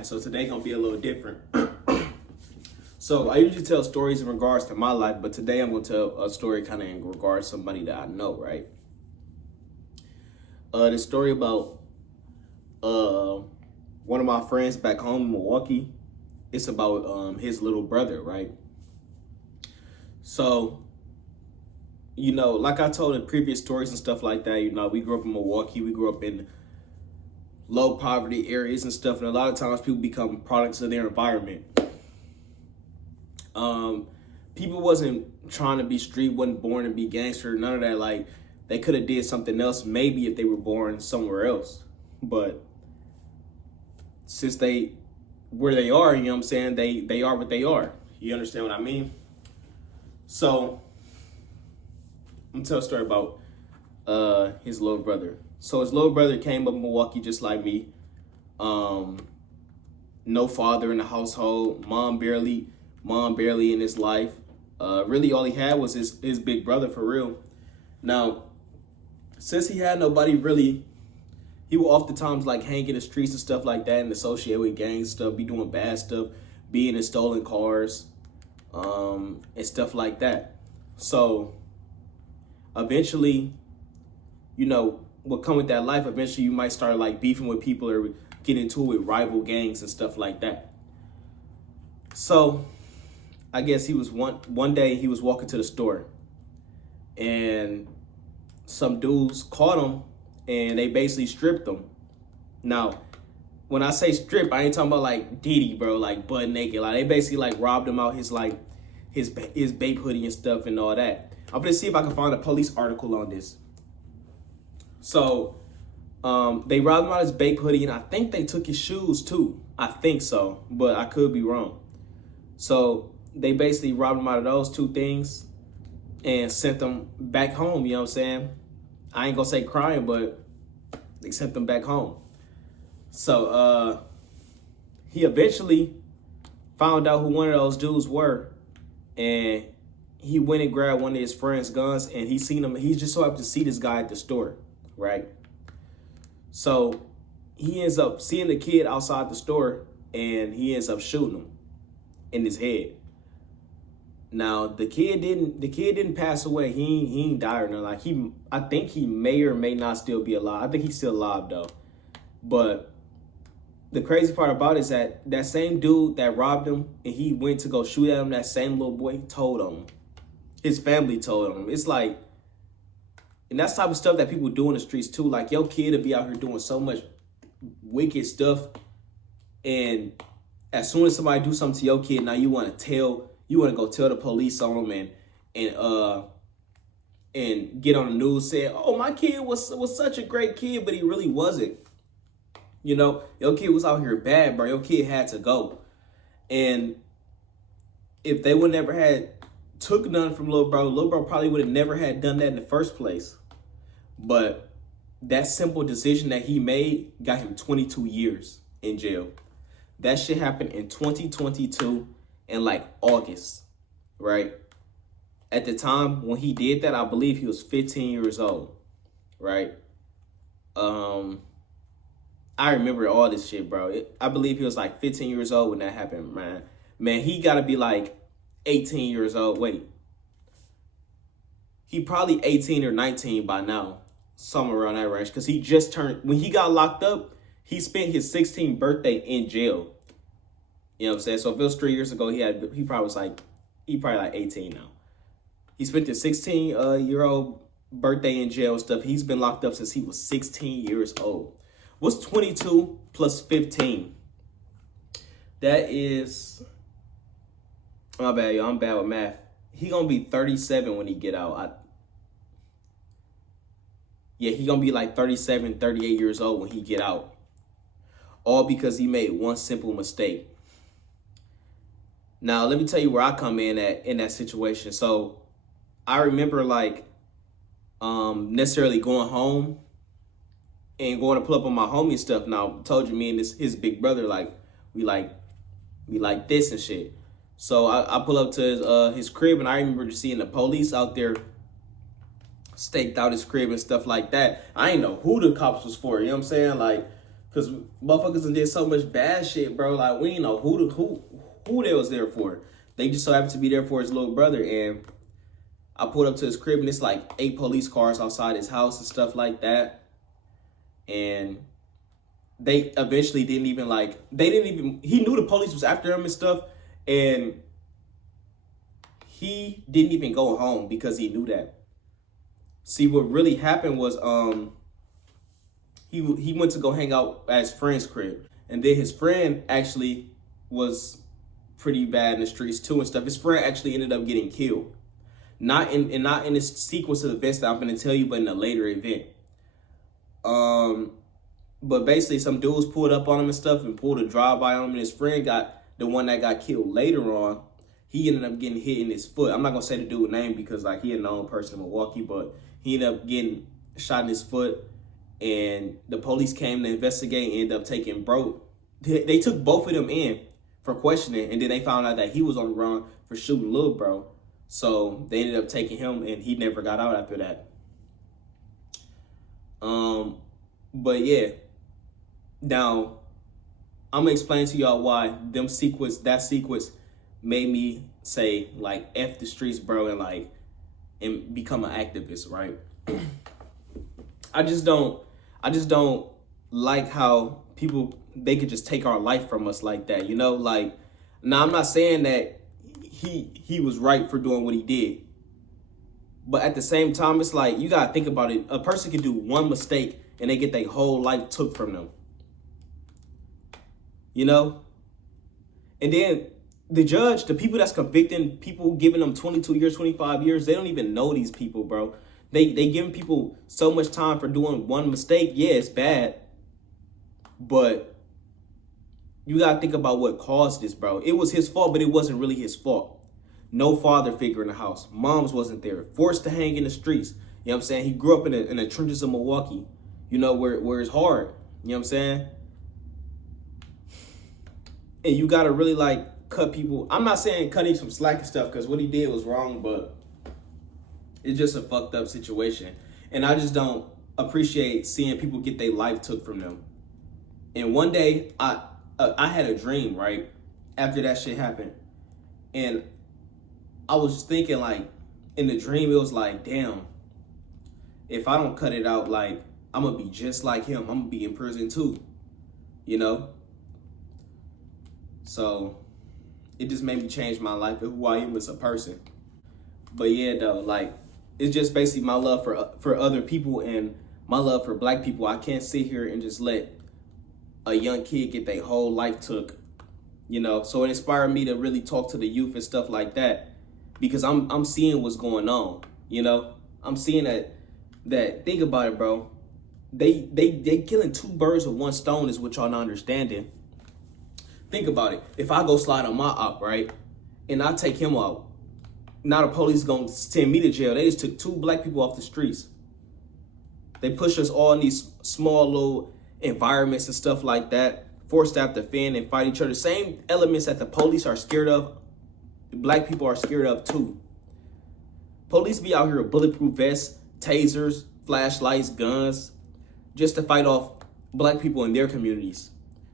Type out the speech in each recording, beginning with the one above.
Alright, so today gonna be a little different. So I usually tell stories in regards to my life, but today I'm gonna tell a story kind of in regards to somebody that I know, right? The story about one of my friends back home in Milwaukee. It's about his little brother, right? So, like I told in previous stories and stuff like that, we grew up in Milwaukee, we grew up in low poverty areas and stuff, and a lot of times people become products of their environment. People wasn't trying to be street, wasn't born to be gangster, none of that. Like, they could have did something else maybe if they were born somewhere else. But since where they are, you know what I'm saying, they are what they are. You understand what I mean? So I'm gonna tell a story about his little brother. So his little brother came up in Milwaukee just like me. No father in the household, mom barely in his life. Really all he had was his big brother, for real. Now, since he had nobody really, he would oftentimes like hang in the streets and stuff like that and associate with gang stuff, be doing bad stuff, being in stolen cars, and stuff like that. So eventually, what come with that life, eventually you might start like beefing with people or get into it with rival gangs and stuff like that. So I guess he was one day he was walking to the store and some dudes caught him and they basically stripped him. Now, when I say strip, I ain't talking about like Diddy, bro, like butt naked. Like, they basically like robbed him out his Bape hoodie and stuff and all that. I'm gonna see if I can find a police article on this. So they robbed him out his Bape hoodie, and I think they took his shoes too. I think so, but I could be wrong. So they basically robbed him out of those two things and sent them back home, you know what I'm saying? I ain't gonna say crying, but they sent them back home. So he eventually found out who one of those dudes were, and he went and grabbed one of his friend's guns, and he just so happened to see this guy at the store, right? So he ends up seeing the kid outside the store, and he ends up shooting him in his head. Now, the kid didn't pass away. He ain't die or nothing. Like, I think he may or may not still be alive. I think he's still alive though. But the crazy part about it is that same dude that robbed him and he went to go shoot at him, that same little boy told him. His family told him. It's like, and that's the type of stuff that people do in the streets too. Like, your kid will be out here doing so much wicked stuff, and as soon as somebody do something to your kid, now you want to go tell the police on them and get on the news saying, "Oh, my kid was such a great kid," but he really wasn't. Your kid was out here bad, bro. Your kid had to go. And if they would never had took none from little bro probably would have never had done that in the first place. But that simple decision that he made got him 22 years in jail. That shit happened in 2022 in like August, right? At the time when he did that, I believe he was 15 years old, right? I remember all this shit, bro. I believe he was like 15 years old when that happened, man. Man, he got to be like 18 years old. Wait. He probably 18 or 19 by now. Somewhere around that range. Because he just turned, when he got locked up, he spent his 16th birthday in jail. You know what I'm saying? So if it was 3 years ago, he probably like 18 now. He spent his 16-year-old birthday in jail and stuff. He's been locked up since he was 16 years old. What's 22 plus 15? That is, my bad, y'all. I'm bad with math. He gonna be 37 when he get out. He gonna be like 37, 38 years old when he get out. All because he made one simple mistake. Now, let me tell you where I come in that situation. So I remember necessarily going home and going to pull up on my homie and stuff. Now, I told you, me and his big brother, we like this and shit. So I pull up to his crib, and I remember just seeing the police out there staked out his crib and stuff like that. I ain't know who the cops was for, you know what I'm saying? Like, Cause motherfuckers done did so much bad shit, bro. Like we ain't know who they was there for. They just so happened to be there for his little brother. And I pulled up to his crib and it's like 8 police cars outside his house and stuff like that. And they eventually didn't even he knew the police was after him and stuff. And he didn't even go home because he knew that. See, what really happened was he went to go hang out at his friend's crib. And then his friend actually was pretty bad in the streets too and stuff. His friend actually ended up getting killed. Not in this sequence of events that I'm gonna tell you, but in a later event. But basically some dudes pulled up on him and stuff and pulled a drive-by on him, and his friend got the one that got killed later on. He ended up getting hit in his foot. I'm not gonna say the dude's name because like he a known person in Milwaukee, but he ended up getting shot in his foot, and the police came to investigate and ended up taking bro. They took both of them in for questioning, and then they found out that he was on the run for shooting little bro. So they ended up taking him, and he never got out after that. But yeah, now I'm gonna explain to y'all why that sequence made me say like F the streets, bro, and become an activist, right? I just don't like how people, they could just take our life from us like that, you know? Like, now I'm not saying that he was right for doing what he did, but at the same time, it's like, you gotta think about it. A person can do one mistake and they get their whole life took from them, you know? And then the judge, the people that's convicting people, giving them 22 years, 25 years, they don't even know these people, bro. They giving people so much time for doing one mistake. Yeah, it's bad, but you gotta think about what caused this, bro. It was his fault, but it wasn't really his fault. No father figure in the house. Moms wasn't there. Forced to hang in the streets. You know what I'm saying? He grew up in the trenches of Milwaukee, you know, where it's hard. You know what I'm saying? And you gotta really like cut people. I'm not saying cut him some slack and stuff, because what he did was wrong, but it's just a fucked up situation. And I just don't appreciate seeing people get their life took from them. And one day I had a dream, right? After that shit happened. And I was just thinking, like, in the dream, it was like, damn, if I don't cut it out, like, I'm gonna be just like him. I'm gonna be in prison too, you know? So it just made me change my life and who I am as a person. But yeah, though, like, it's just basically my love for other people and my love for black people. I can't sit here and just let a young kid get their whole life took, you know? So it inspired me to really talk to the youth and stuff like that, because I'm seeing what's going on, you know? I'm seeing that think about it, bro. They killing 2 birds with 1 stone is what y'all not understanding. Think about it. If I go slide on my op, right, and I take him out, now the police gonna send me to jail. They just took 2 black people off the streets. They push us all in these small little environments and stuff like that, forced to have to fend and fight each other. Same elements that the police are scared of, black people are scared of too. Police be out here with bulletproof vests, tasers, flashlights, guns, just to fight off black people in their communities.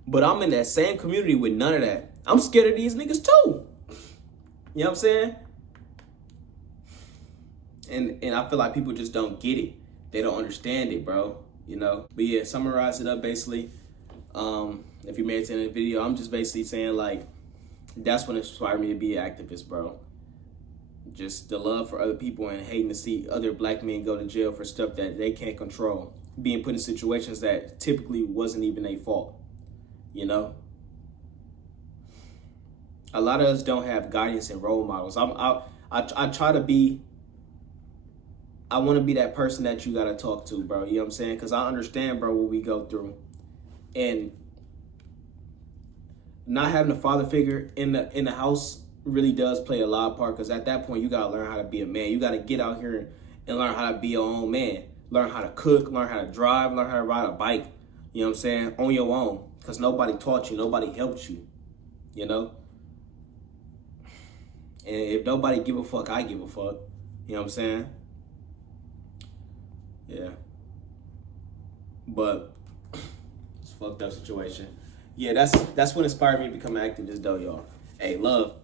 But I'm in that same community with none of that. I'm scared of these niggas too. You know what I'm saying? And I feel like people just don't get it. They don't understand it, bro. You know? But yeah, summarize it up basically. If you made it to the end of the video, I'm just basically saying, like, that's what inspired me to be an activist, bro. Just the love for other people and hating to see other black men go to jail for stuff that they can't control. Being put in situations that typically wasn't even their fault. You know, a lot of us don't have guidance and role models. I try to be. I want to be that person that you gotta talk to, bro. You know what I'm saying? Because I understand, bro, what we go through, and not having a father figure in the house really does play a lot of part. Because at that point, you gotta learn how to be a man. You gotta get out here and learn how to be your own man. Learn how to cook. Learn how to drive. Learn how to ride a bike. You know what I'm saying? On your own. Because nobody taught you, nobody helped you, you know? And if nobody give a fuck, I give a fuck. You know what I'm saying? Yeah. But as fucked up situation. Yeah, that's what inspired me to become an activist, though, y'all. Hey, love.